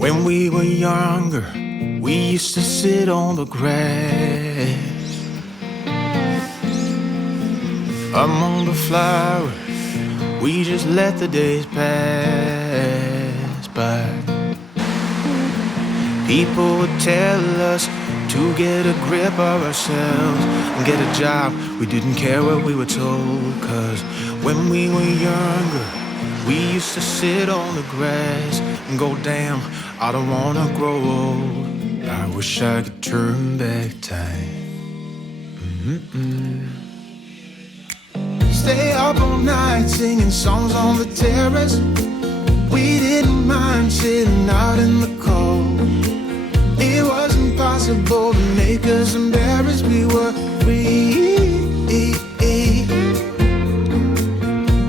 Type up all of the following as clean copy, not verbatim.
When we were younger, we used to sit on the grass among the flowers. We just let the days pass by. People would tell us to get a grip of ourselves and get a job. We didn't care what we were told, 'cause when we were younger, we used to sit on the grass and go, damn, I don't wanna grow old. I wish I could turn back time. Stay up all night singing songs on the terrace. We didn't mind sitting out in the cold. It wasn't possible to make us embarrassed. We were free.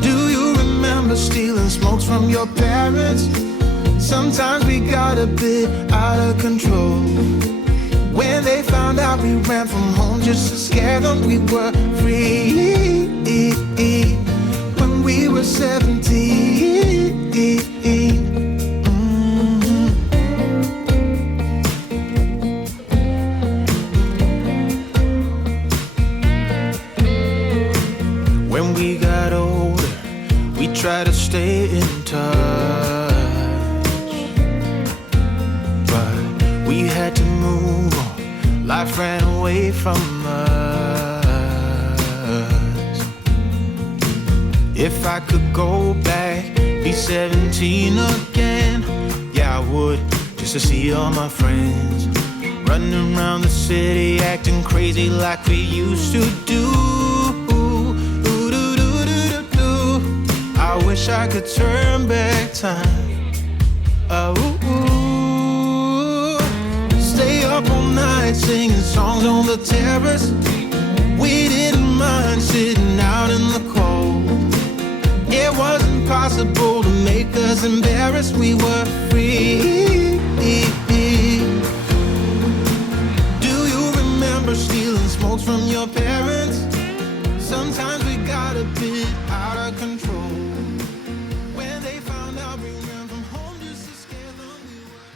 Do you remember stealing smokes from your parents? Sometimes we got a bit out of control. When they found out we ran from home just to scare them, we were free. When we were 17. When we got older, we tried to stay in touch, but we had to move on. Life ran away from us. If I could go back, be 17 again, yeah, I would, just to see all my friends running around the city, acting crazy like we used to do. I wish I could turn back time. Stay up all night singing songs on the terrace. We didn't mind sitting out in the cold. It wasn't possible to make us embarrassed. We were free. Do you remember stealing smokes from your parents? Sometimes we got a bit out of control. When they found out we ran from home just to scare them, we were...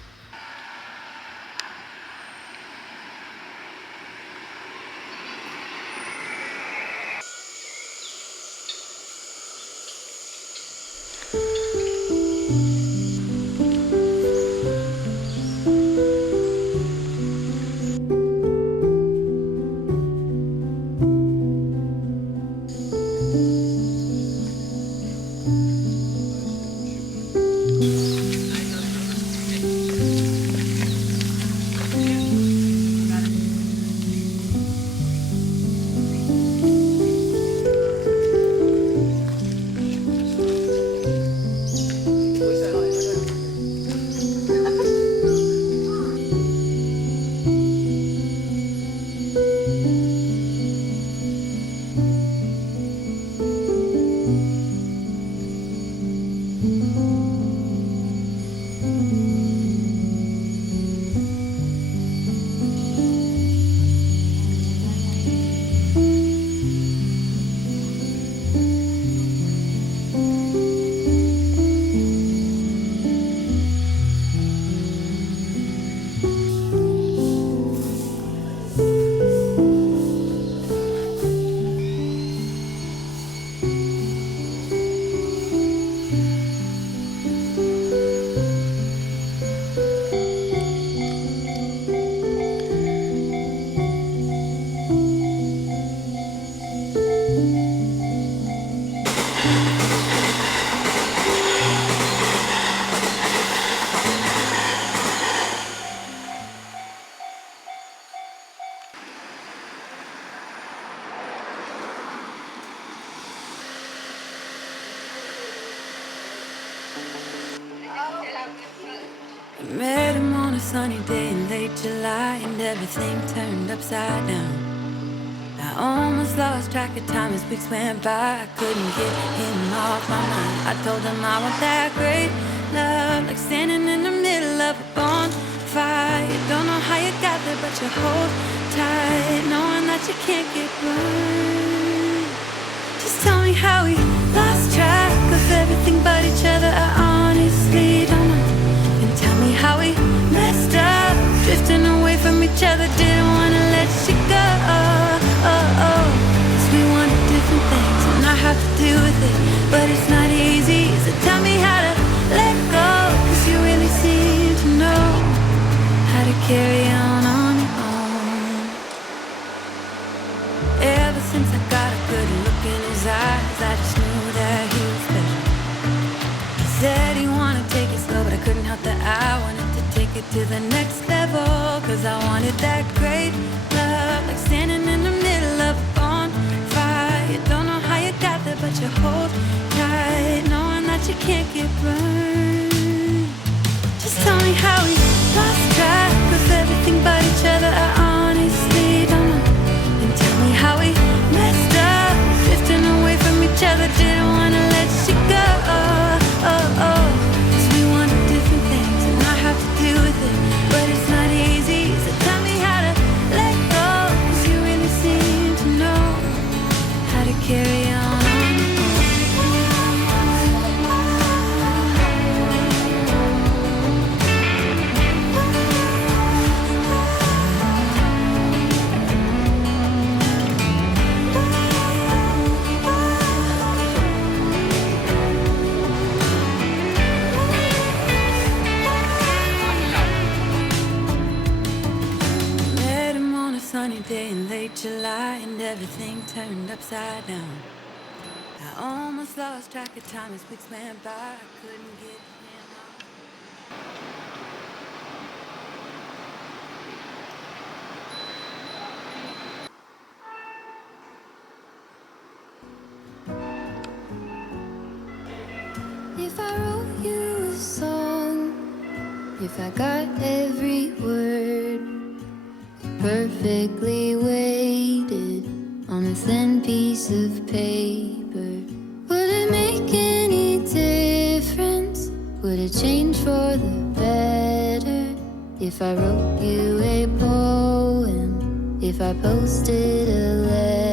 Met him on a sunny day in late July, and everything turned upside down. I almost lost track of time as weeks went by. I couldn't get him off my mind. I told him I want that great love, like standing in the middle of a bonfire. You don't know how you got there, but you hold tight, knowing that you can't get burned. Just tell me how we lost track of everything but each other. I honestly don't know. And tell me how we out that I wanted to take it to the next level. Cause I wanted that great love, like standing in the middle of a bonfire. You don't know how you got there, but you hold tight, knowing that you can't get burned. Just tell me how we lost track of everything but each other. I honestly don't know. And tell me how we messed up, drifting away from each other. Didn't wanna let you go. Cause we wanted different things, and I have to deal with it, but it's not easy. So tell me how to let go, cause you really seem to know how to carry on. Day in late July and everything turned upside down. I almost lost track of time as weeks went by. I couldn't get him out. If I wrote you a song, if I got every word perfectly weighted on a thin piece of paper, would it make any difference? Would it change for the better? If I wrote you a poem, if I posted a letter?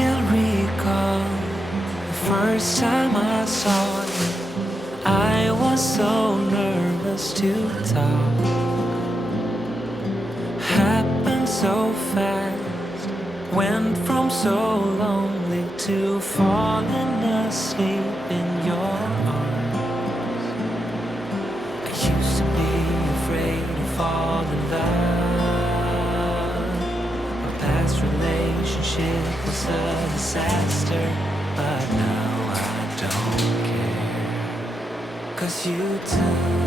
still recall the first time I saw you. I was so nervous to talk. Happened so fast. Went from so lonely to falling asleep in your arms. I used to be afraid to fall in love. My past relationship was a disaster, but now I don't care. 'Cause you took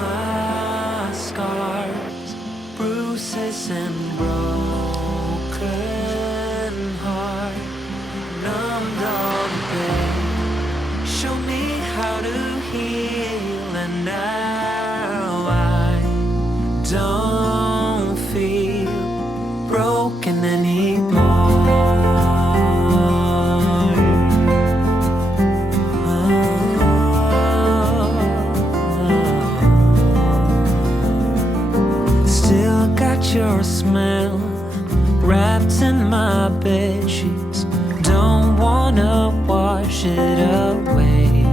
my scars, bruises and broken heart, numbed all the pain, show me how to heal, and now I don't feel broken anymore. Still got your smell wrapped in my bed sheets. Don't wanna wash it away.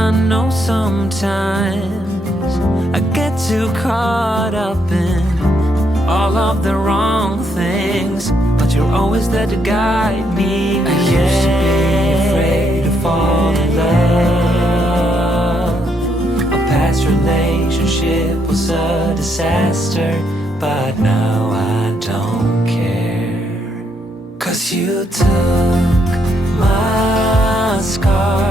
I know sometimes I get too caught up in all of the wrong things, but you're always there to guide me. I used to be afraid to fall in love. A past relationship was a disaster, but now I don't care. 'Cause you took my scars,